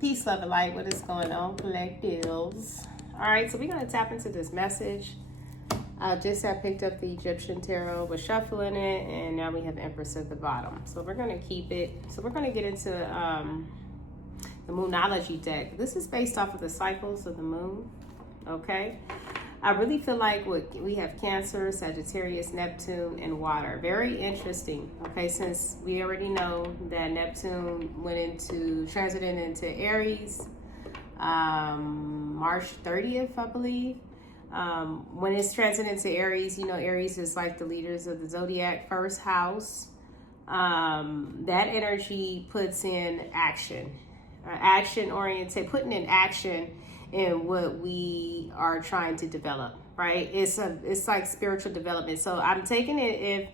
Peace, love, and light. What is going on, collectives? All right, so we're going to tap into this message. I just have picked up the Egyptian Tarot, was shuffling it, and now we have Empress at the bottom. So we're going to keep it. So we're going to get into the Moonology deck. This is based off of the cycles of the moon, okay? I really feel like we have Cancer, Sagittarius, Neptune, and water. Very interesting, okay, since we already know that Neptune transited into Aries March 30th, I believe. When it's transiting into Aries, you know, Aries is like the leaders of the zodiac, first house. That energy puts in action, action oriented, putting in action in what we are trying to develop, right? It's like spiritual development. So I'm taking it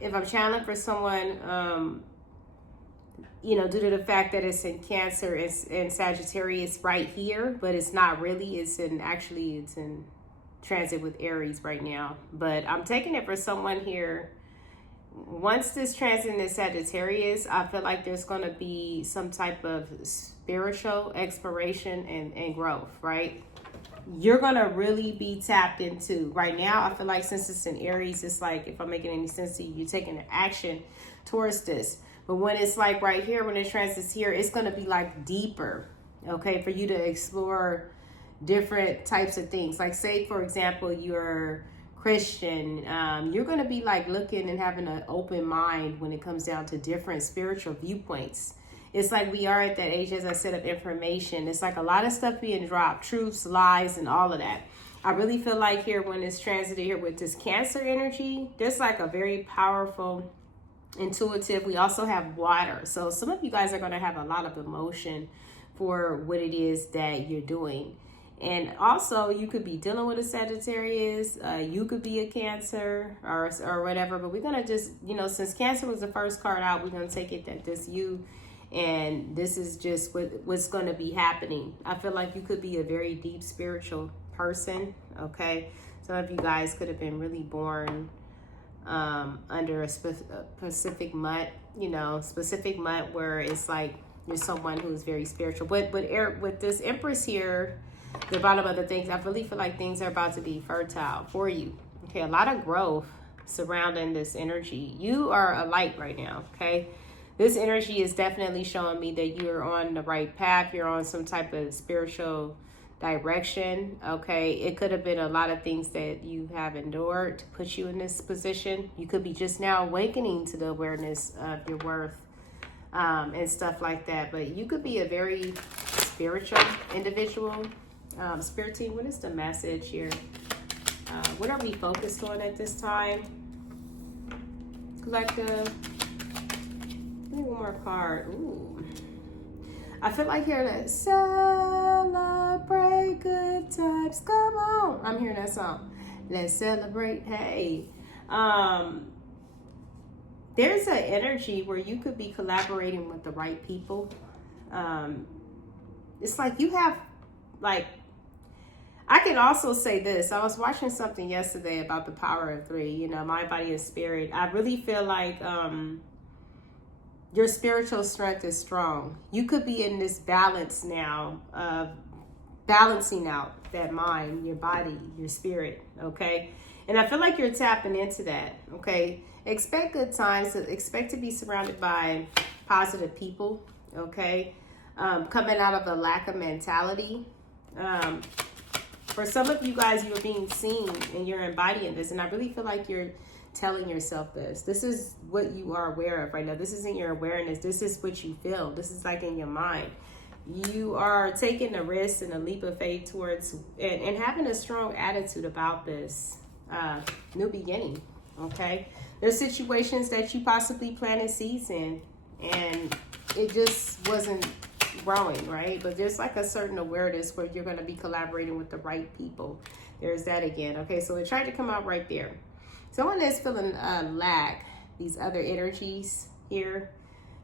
if I'm channeling for someone, you know, due to the fact that it's in Cancer, it's in Sagittarius right here, but it's not really. It's in transit with Aries right now. But I'm taking it for someone here. Once this transit is Sagittarius, I feel like there's going to be some type of spiritual exploration and growth, right? You're going to really be tapped into. Right now, I feel like since it's in Aries, it's like, if I'm making any sense to you, you're taking an action towards this. But when it's like right here, when it transits here, it's going to be like deeper, okay, for you to explore different types of things. Like, say, for example, you're Christian, you're going to be like looking and having an open mind when it comes down to different spiritual viewpoints. It's like we are at that age, as I said, of information. It's like a lot of stuff being dropped, truths, lies, and all of that. I really feel like here when it's transited here with this Cancer energy, there's like a very powerful, intuitive. We also have water. So some of you guys are going to have a lot of emotion for what it is that you're doing. And also, you could be dealing with a Sagittarius, you could be a Cancer or whatever. But we're going to just, you know, since Cancer was the first card out, we're going to take it that this you, and this is just what's going to be happening. I feel like you could be a very deep spiritual person, okay? Some of you guys could have been really born under a specific month, you know, specific month where it's like you're someone who's very spiritual. But with this Empress here, the bottom of the things, I really feel like things are about to be fertile for you. Okay, a lot of growth surrounding this energy. You are a light right now, okay? This energy is definitely showing me that you're on the right path. You're on some type of spiritual direction, okay? It could have been a lot of things that you have endured to put you in this position. You could be just now awakening to the awareness of your worth and stuff like that. But you could be a very spiritual individual. Spirit team, what is the message here? What are we focused on at this time? Collective. Give me one more card. Ooh. I feel like hearing that celebrate good times. Come on. I'm hearing that song. Let's celebrate. Hey. There's an energy where you could be collaborating with the right people. It's like you have, like, I can also say this. I was watching something yesterday about the power of three, you know, mind, body, and spirit. I really feel like your spiritual strength is strong. You could be in this balance now of balancing out that mind, your body, your spirit, okay? And I feel like you're tapping into that, okay? Expect good times. Expect to be surrounded by positive people, okay? Coming out of a lack of mentality. For some of you guys, you're being seen and you're embodying this. And I really feel like you're telling yourself this. This is what you are aware of right now. This isn't your awareness. This is what you feel. This is like in your mind. You are taking a risk and a leap of faith towards and having a strong attitude about this new beginning, okay? There's situations that you possibly planted seeds in and it just wasn't growing, right? But there's like a certain awareness where you're going to be collaborating with the right people. There's that again, okay? So it tried to come out right there. Someone that's feeling a lack, these other energies here,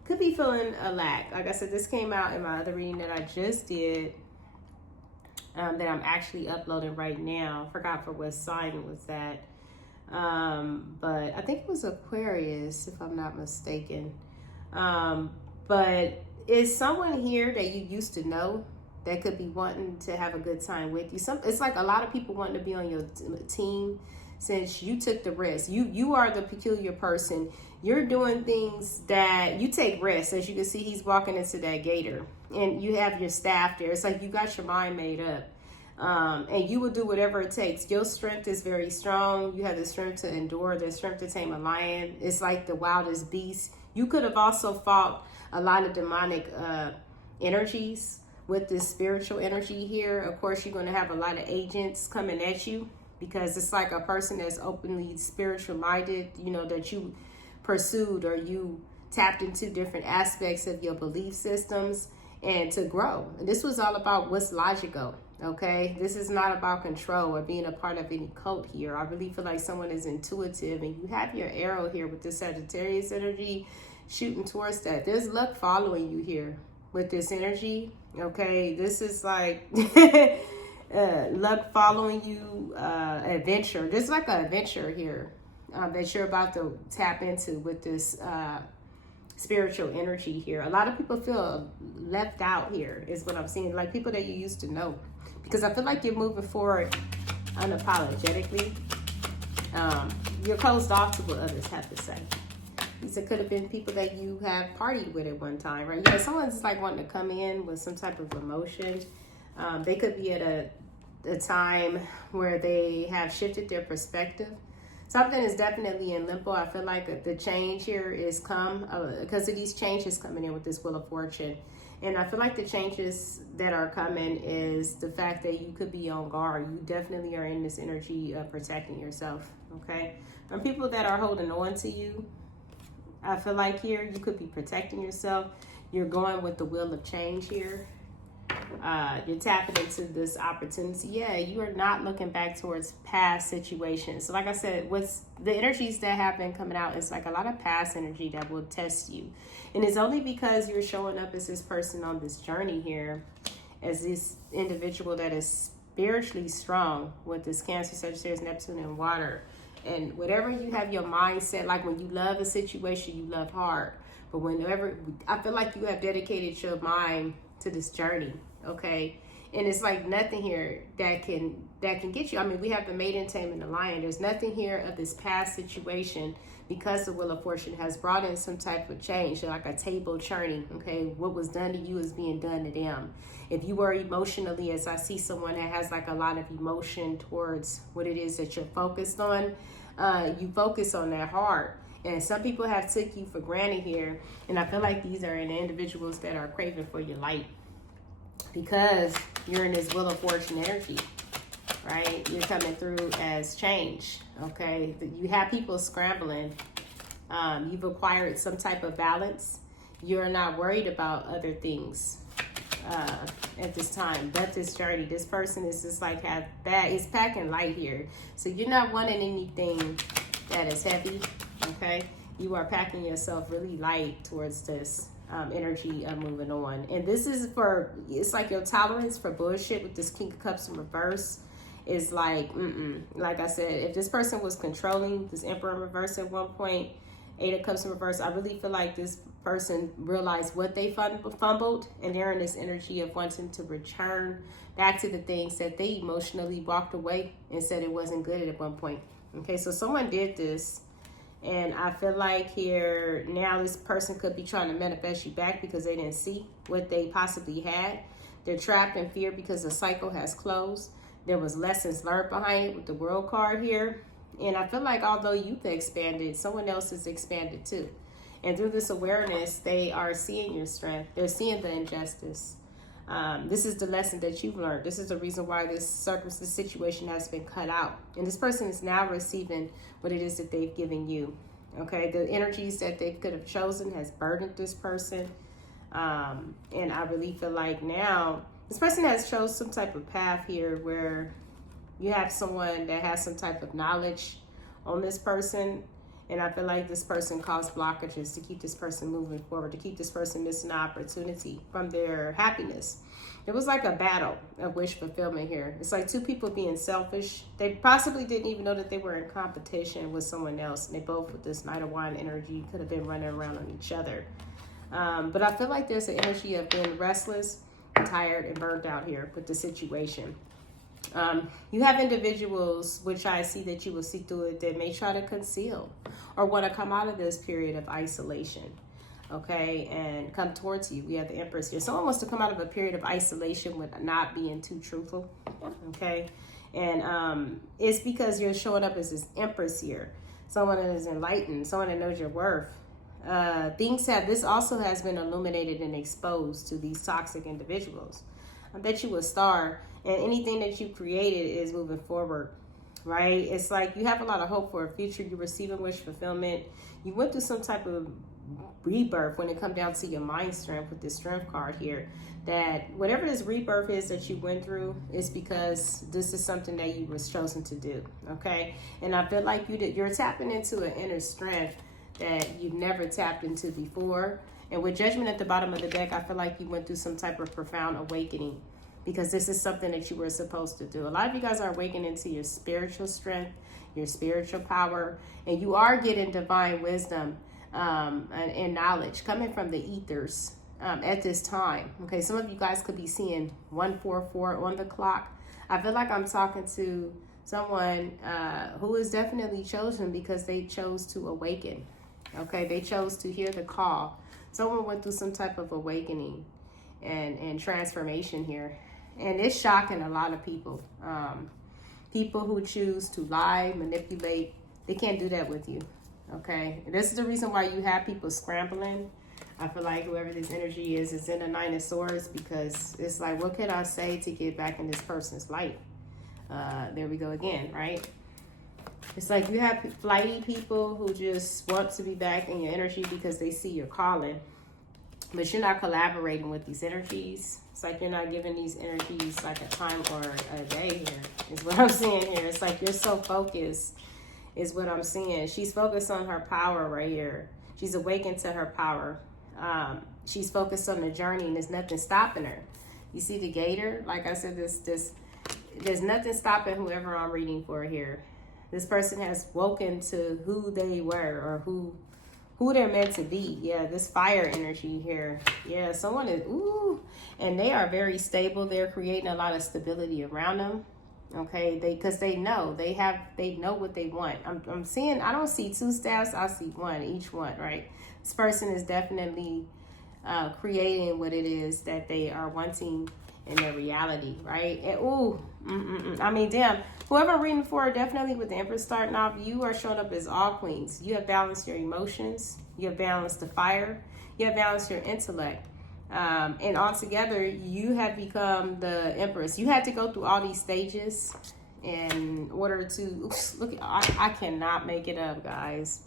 could be feeling a lack. Like I said, this came out in my other reading that I just did, that I'm actually uploading right now. I forgot for what sign was that. But I think it was Aquarius, if I'm not mistaken. But is someone here that you used to know that could be wanting to have a good time with you. It's like a lot of people wanting to be on your team since you took the risk. You are the peculiar person. You're doing things that you take risks. As you can see, he's walking into that gator, and you have your staff there. It's like you got your mind made up. And you will do whatever it takes. Your strength is very strong. You have the strength to endure, the strength to tame a lion. It's like the wildest beast. You could have also fought a lot of demonic energies with this spiritual energy here. Of course, you're going to have a lot of agents coming at you because it's like a person that's openly spiritual minded, you know, that you pursued or you tapped into different aspects of your belief systems and to grow. And this was all about what's logical. Okay, this is not about control or being a part of any cult here. I really feel like someone is intuitive, and you have your arrow here with the Sagittarius energy shooting towards that. There's luck following you here with this energy. Okay, this is like luck following you, adventure. There's like an adventure here that you're about to tap into with this spiritual energy here. A lot of people feel left out here is what I'm seeing, like people that you used to know, because I feel like you're moving forward unapologetically. You're closed off to what others have to say. These could have been people that you have partied with at one time, right? Yeah, someone's like wanting to come in with some type of emotion. They could be at a time where they have shifted their perspective. Something is definitely in limbo. I feel like the change here is come because of these changes coming in with this Wheel of Fortune. And I feel like the changes that are coming is the fact that you could be on guard. You definitely are in this energy of protecting yourself, okay? From people that are holding on to you, I feel like here you could be protecting yourself. You're going with the will of change here. You're tapping into this opportunity. Yeah, you are not looking back towards past situations. So like I said, what's the energies that have been coming out is like a lot of past energy that will test you. And it's only because you're showing up as this person on this journey here, as this individual that is spiritually strong with this Cancer, Sagittarius, Neptune, and water. And whatever you have your mindset, like when you love a situation, you love hard. But whenever, I feel like you have dedicated your mind to this journey, okay? And it's like nothing here that can get you. I mean, we have the maiden taming the lion. There's nothing here of this past situation, because the Wheel of Fortune has brought in some type of change, like a table churning, okay? What was done to you is being done to them. If you were emotionally, as I see someone that has like a lot of emotion towards what it is that you're focused on, you focus on that hard. And some people have took you for granted here. And I feel like these are the individuals that are craving for your light, because you're in this Wheel of Fortune energy, right? You're coming through as change, okay? You have people scrambling. You've acquired some type of balance. You're not worried about other things at this time. But this journey, this person is just like is packing light here. So you're not wanting anything that is heavy, okay? You are packing yourself really light towards this energy of moving on. And this is it's like your tolerance for bullshit with this King of Cups in reverse is like, like I said, if this person was controlling this Emperor in reverse at one point, Eight of Cups in reverse, I really feel like this person realized what they fumbled, and they're in this energy of wanting to return back to the things that they emotionally walked away and said it wasn't good at one point. Okay, so someone did this, and I feel like here now this person could be trying to manifest you back because they didn't see what they possibly had. They're trapped in fear because the cycle has closed. There was lessons learned behind it with the World card here. And I feel like although you've expanded, someone else has expanded too. And through this awareness, they are seeing your strength. They're seeing the injustice. This is the lesson that you've learned. This is the reason why this situation has been cut out. And this person is now receiving what it is that they've given you. Okay, the energies that they could have chosen has burdened this person. And I really feel like now this person has chose some type of path here where you have someone that has some type of knowledge on this person. And I feel like this person caused blockages to keep this person moving forward, to keep this person missing the opportunity from their happiness. It was like a battle of wish fulfillment here. It's like two people being selfish. They possibly didn't even know that they were in competition with someone else. And they both, with this Knight of Wands energy, could have been running around on each other. But I feel like there's an energy of being restless, tired, and burned out here with the situation. You have individuals, which I see that you will see through it, that may try to conceal or want to come out of this period of isolation, okay, and come towards you. We have the Empress here. Someone wants to come out of a period of isolation with not being too truthful, okay, and it's because you're showing up as this Empress here, someone that is enlightened, someone that knows your worth. This also has been illuminated and exposed to these toxic individuals. I bet you a star, and anything that you created is moving forward, right? It's like you have a lot of hope for a future. You're receiving wish fulfillment. You went through some type of rebirth when it comes down to your mind strength with this strength card here. That whatever this rebirth is that you went through is because this is something that you was chosen to do, okay? And I feel like you're tapping into an inner strength that you've never tapped into before. And with Judgment at the bottom of the deck, I feel like you went through some type of profound awakening, because this is something that you were supposed to do. A lot of you guys are awakening to your spiritual strength, your spiritual power, and you are getting divine wisdom and knowledge coming from the ethers at this time. Okay, some of you guys could be seeing 144 on the clock. I feel like I'm talking to someone who is definitely chosen because they chose to awaken. Okay, they chose to hear the call. Someone went through some type of awakening and transformation here. And it's shocking a lot of people. People who choose to lie, manipulate, they can't do that with you. Okay? And this is the reason why you have people scrambling. I feel like whoever this energy is in the Nine of Swords, because it's like, what can I say to get back in this person's life? There we go again, right? It's like you have flighty people who just want to be back in your energy because they see your calling, but you're not collaborating with these energies. It's like you're not giving these energies like a time or a day here, is what I'm seeing here. It's like you're so focused, is what I'm seeing. She's focused on her power right here. She's awakened to her power. She's focused on the journey, and there's nothing stopping her. You see the gator? Like I said, there's nothing stopping whoever I'm reading for here. This person has woken to who they were, or who they're meant to be. Yeah, this fire energy here. Yeah, someone is, and they are very stable. They're creating a lot of stability around them. Okay, because they know what they want. I'm seeing, I don't see two staffs, I see one, each one, right? This person is definitely creating what it is that they are wanting in their reality, right? And I mean, damn, whoever I'm reading for, definitely with the Empress starting off, you are showing up as all queens. You have balanced your emotions, you have balanced the fire, you have balanced your intellect, and altogether you have become the Empress. You had to go through all these stages in order to look. I cannot make it up, guys.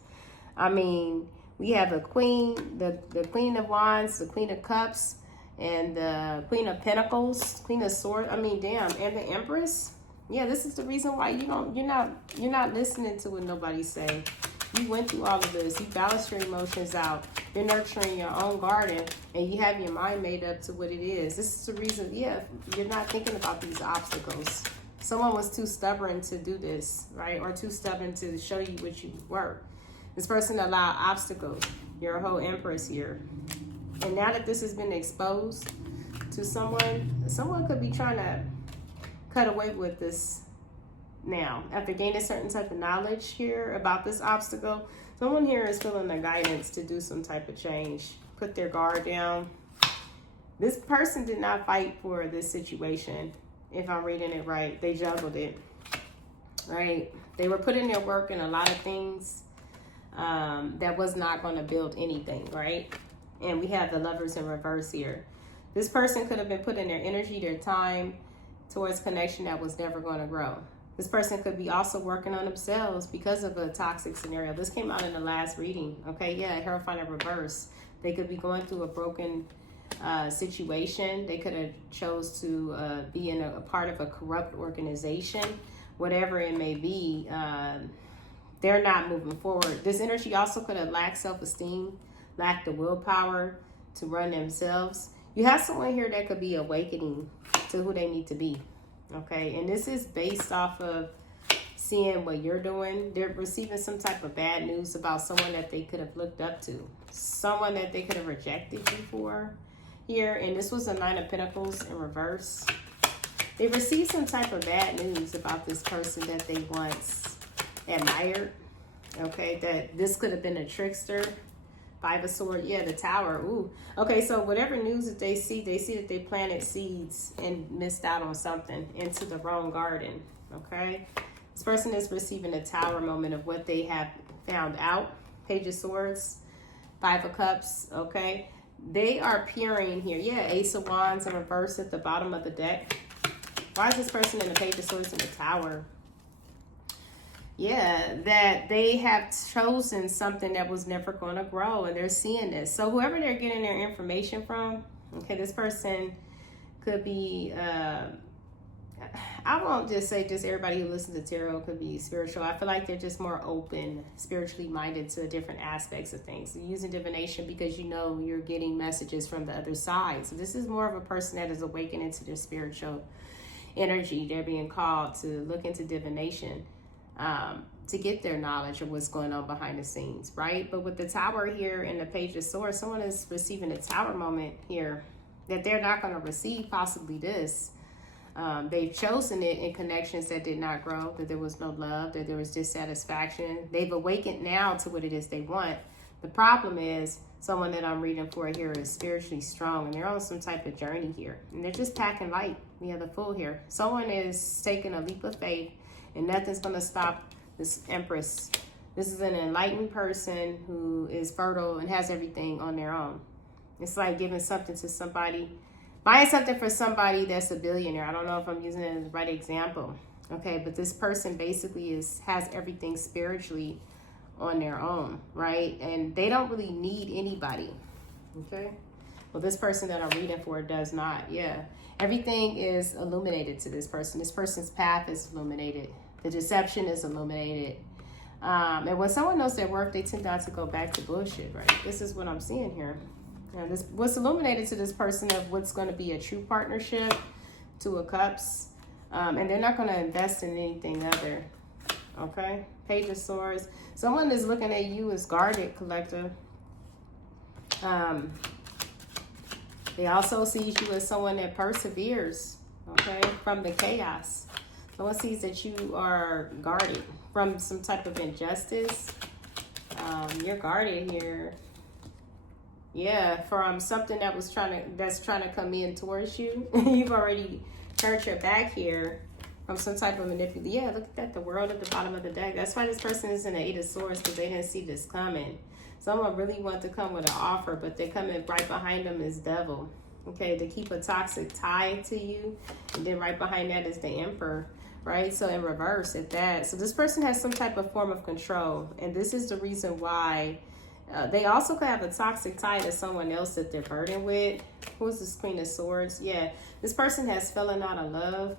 I mean, we have a queen, the Queen of Wands, the Queen of Cups, and the Queen of Pentacles, Queen of Swords. I mean, damn, and the Empress. Yeah, this is the reason why you're not listening to what nobody say. You went through all of this. You balanced your emotions out. You're nurturing your own garden, and you have your mind made up to what it is. This is the reason, yeah, you're not thinking about these obstacles. Someone was too stubborn to do this, right? Or too stubborn to show you what you were. This person allowed obstacles. You're a whole Empress here. And now that this has been exposed to someone could be trying to cut away with this now. After gaining a certain type of knowledge here about this obstacle, someone here is feeling the guidance to do some type of change. Put their guard down. This person did not fight for this situation, if I'm reading it right. They juggled it, right? They were putting their work in a lot of things that was not going to build anything, right? And we have the Lovers in reverse here. This person could have been putting their energy, their time towards connection that was never going to grow. This person could be also working on themselves because of a toxic scenario. This came out in the last reading. Okay, yeah, Hierophant in reverse. They could be going through a broken situation. They could have chose to be in a part of a corrupt organization. Whatever it may be, they're not moving forward. This energy also could have lacked self-esteem, lacked the willpower to run themselves. You have someone here that could be awakening to who they need to be. Okay, and this is based off of seeing what you're doing. They're receiving some type of bad news about someone that they could have looked up to. someone that they could have rejected you for here. And this was a Nine of Pentacles in reverse. They received some type of bad news about this person that they once admired. Okay, that this could have been a trickster. Five of Swords, yeah, the Tower. Ooh. Okay, so whatever news that they see that they planted seeds and missed out on something into the wrong garden. Okay, this person is receiving a Tower moment of what they have found out. Page of Swords, Five of Cups. Okay, they are peering here. Yeah, Ace of Wands in reverse at the bottom of the deck. Why is this person in the Page of Swords in the Tower? Yeah, that they have chosen something that was never going to grow, and they're seeing this. So whoever they're getting their information from, okay, this person could be, I won't just say just everybody who listens to tarot could be spiritual. I feel like they're just more open, spiritually minded to different aspects of things. They're using divination because you know you're getting messages from the other side. So this is more of a person that is awakening to their spiritual energy. They're being called to look into divination. To get their knowledge of what's going on behind the scenes, right? But with the Tower here and the Page of Swords, someone is receiving a Tower moment here that they're not going to receive possibly this. They've chosen it in connections that did not grow, that there was no love, that there was dissatisfaction. They've awakened now to what it is they want. The problem is someone that I'm reading for here is spiritually strong, and they're on some type of journey here. And they're just packing light. We have the Fool here. Someone is taking a leap of faith, and nothing's going to stop this Empress. This is an enlightened person who is fertile and has everything on their own. It's like giving something to somebody, buying something for somebody that's a billionaire. I don't know if I'm using it as the right example. Okay, but this person basically has everything spiritually on their own, right? And they don't really need anybody. Okay? Well, this person that I'm reading for does not. Yeah. Everything is illuminated to this person. This person's path is illuminated. The deception is illuminated. And when someone knows their worth, they tend not to go back to bullshit, right? This is what I'm seeing here. Now, what's illuminated to this person of what's going to be a true partnership, Two of Cups. And they're not going to invest in anything other. Okay? Page of Swords. Someone is looking at you as guarded, collector. They also see you as someone that perseveres, okay, from the chaos. Someone sees that you are guarded from some type of injustice. You're guarded here. Yeah, from something that's trying to come in towards you. You've already turned your back here from some type of manipulation. Yeah, look at that, the World at the bottom of the deck. That's why this person is in the Eight of Swords, because they didn't see this coming. Someone really wants to come with an offer, but they come in right behind them is Devil. Okay, to keep a toxic tie to you. And then right behind that is the Emperor. Right, so in reverse at that. So this person has some type of form of control, and this is the reason why they also could have a toxic tie to someone else that they're burdened with. Who's this Queen of Swords? Yeah, this person has fallen out of love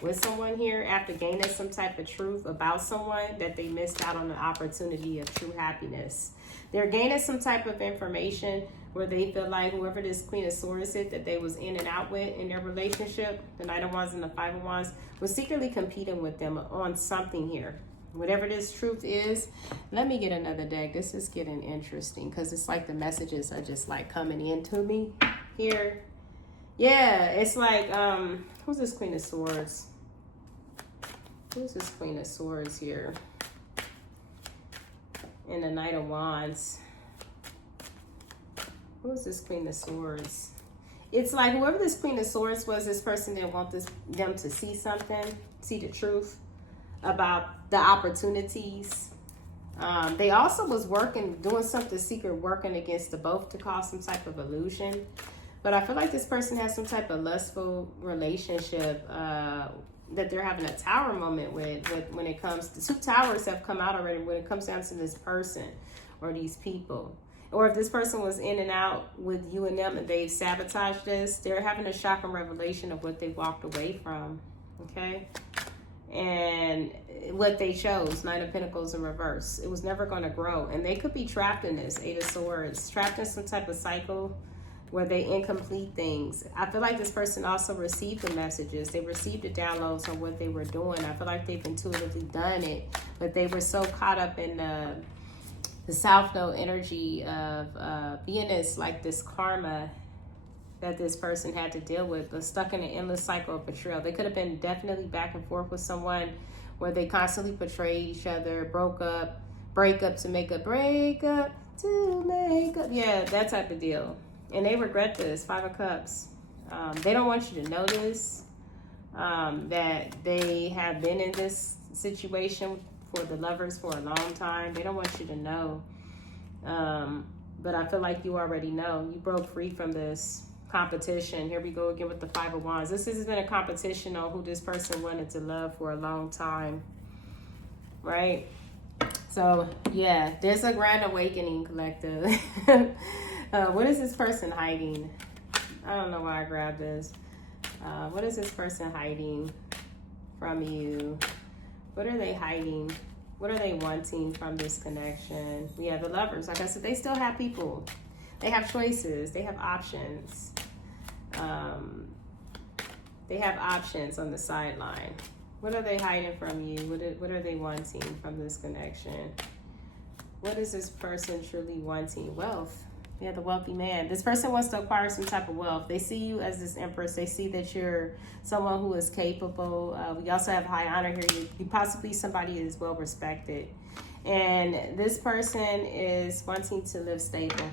with someone here after gaining some type of truth about someone that they missed out on the opportunity of true happiness. They're gaining some type of information where they feel like whoever this Queen of Swords is that they was in and out with in their relationship, the Knight of Wands and the Five of Wands, was secretly competing with them on something here. Whatever this truth is, let me get another deck. This is getting interesting because it's like the messages are just like coming into me here. Yeah, it's like, who's this Queen of Swords? Who's this Queen of Swords here? And the Knight of Wands. Who's this Queen of Swords? It's like whoever this Queen of Swords was, this person didn't want them to see something, see the truth about the opportunities. They also was doing something secret, working against the both to cause some type of illusion. But I feel like this person has some type of lustful relationship that they're having a Tower moment with when it comes to two Towers have come out already when it comes down to this person or these people. Or if this person was in and out with you and them and they've sabotaged this, they're having a shocking revelation of what they walked away from, okay? And what they chose, Nine of Pentacles in reverse. It was never going to grow. And they could be trapped in this, Eight of Swords, trapped in some type of cycle where they incomplete things. I feel like this person also received the messages. They received the downloads on what they were doing. I feel like they've intuitively done it, but they were so caught up in the the South Node energy of Venus, like this karma that this person had to deal with, but stuck in an endless cycle of betrayal. They could have been definitely back and forth with someone where they constantly betrayed each other, break up to make up, break up to make up. Yeah, that type of deal. And they regret this, 5 of Cups. They don't want you to know this, that they have been in this situation for the lovers for a long time. They don't want you to know. But I feel like you already know. You broke free from this competition. Here we go again with the 5 of Wands. This has been a competition on who this person wanted to love for a long time, right? So yeah, there's a grand awakening, collective. What is this person hiding? I don't know why I grabbed this. What is this person hiding from you? What are they hiding? What are they wanting from this connection? We have the Lovers. Like I said, they still have people. They have choices. They have options. They have options on the sideline. What are they hiding from you? What are they wanting from this connection? What is this person truly wanting? Wealth. Yeah, the wealthy man. This person wants to acquire some type of wealth. They see you as this empress. They see that you're someone who is capable. We also have high honor here. You possibly somebody is well respected. And this person is wanting to live stable.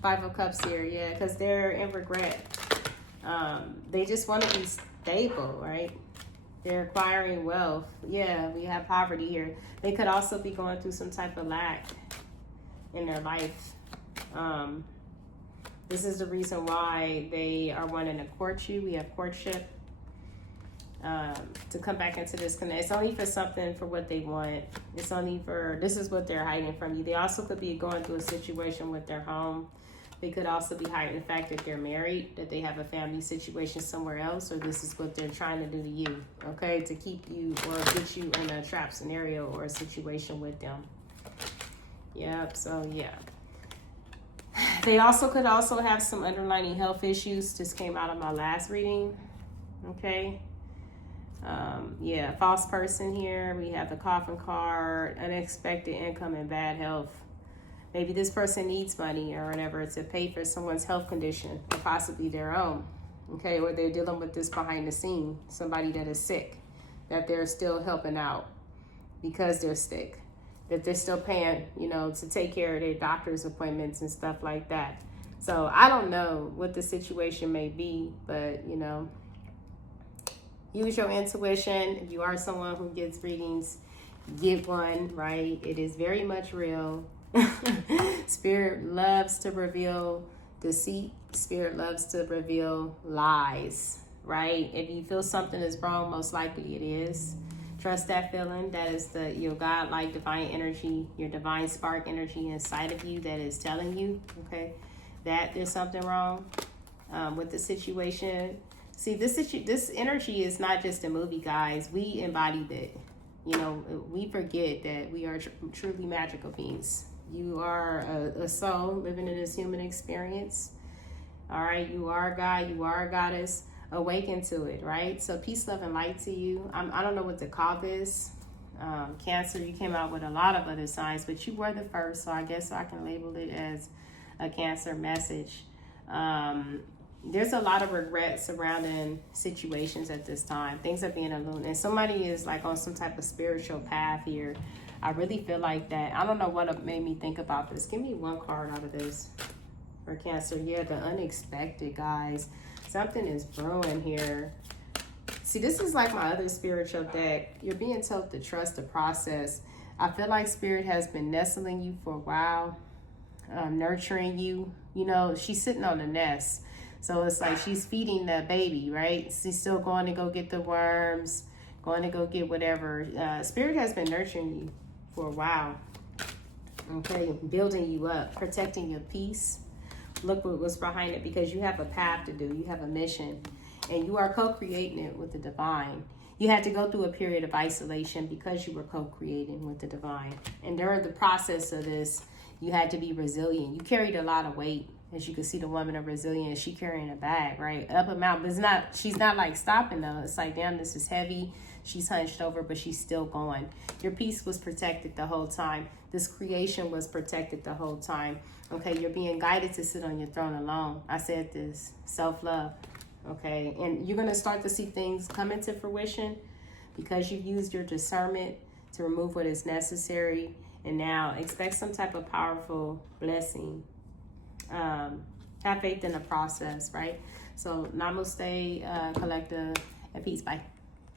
5 of Cups here, yeah, because they're in regret. They just want to be stable, right? They're acquiring wealth. Yeah, we have poverty here. They could also be going through some type of lack in their life. This is the reason why they are wanting to court you. We have courtship. To come back into this connect. It's only for something, for what they want. It's only for, this is what they're hiding from you. They also could be going through a situation with their home. They could also be hiding the fact that they're married, that they have a family situation somewhere else, or this is what they're trying to do to you, okay, to keep you or get you in a trap scenario or a situation with them. Yep, so yeah. They also could also have some underlying health issues. This came out of my last reading, okay. Yeah, false person here. We have the coffin card, unexpected income and bad health. Maybe this person needs money or whatever to pay for someone's health condition, or possibly their own, okay? Or they're dealing with this behind the scene, somebody that is sick, that they're still helping out because they're sick, that they're still paying, you know, to take care of their doctor's appointments and stuff like that. So I don't know what the situation may be, but, you know, use your intuition. If you are someone who gets readings, get one, right? It is very much real. Spirit loves to reveal deceit. Spirit loves to reveal lies, right? If you feel something is wrong, most likely it is. Trust that feeling. That is your God-like divine energy, your divine spark energy inside of you that is telling you, okay, that there's something wrong with the situation. See, this energy is not just a movie, guys. We embodied it. You know, we forget that we are truly magical beings. You are a soul living in this human experience. All right, you are a God, you are a goddess. Awaken to it, right? So peace, love, and light to you. I don't know what to call this. Cancer, you came out with a lot of other signs, but you were the first, so I guess I can label it as a Cancer message. There's a lot of regret surrounding situations at this time. Things are being illuminated. And somebody is like on some type of spiritual path here. I really feel like that. I don't know what made me think about this. Give me one card out of this for Cancer. Yeah, the unexpected, guys. Something is brewing here. See, this is like my other spiritual deck. You're being told to trust the process. I feel like Spirit has been nestling you for a while, nurturing you. You know, she's sitting on the nest. So it's like she's feeding the baby, right? She's still going to go get the worms, going to go get whatever. Spirit has been nurturing you for a while. Okay, building you up, protecting your peace. Look what's behind it, because you have a path to do. You have a mission, and you are co-creating it with the divine. You had to go through a period of isolation because you were co-creating with the divine. And during the process of this, you had to be resilient. You carried a lot of weight. As you can see, the woman of resilience, she carrying a bag, right? Up a mountain, but it's not, she's not like stopping though. It's like, damn, this is heavy. She's hunched over, but she's still going. Your peace was protected the whole time. This creation was protected the whole time. Okay, you're being guided to sit on your throne alone. I said this, self-love. Okay, and you're gonna start to see things come into fruition because you used your discernment to remove what is necessary. And now expect some type of powerful blessing. Have faith in the process, right? So namaste, collective, and peace. Bye.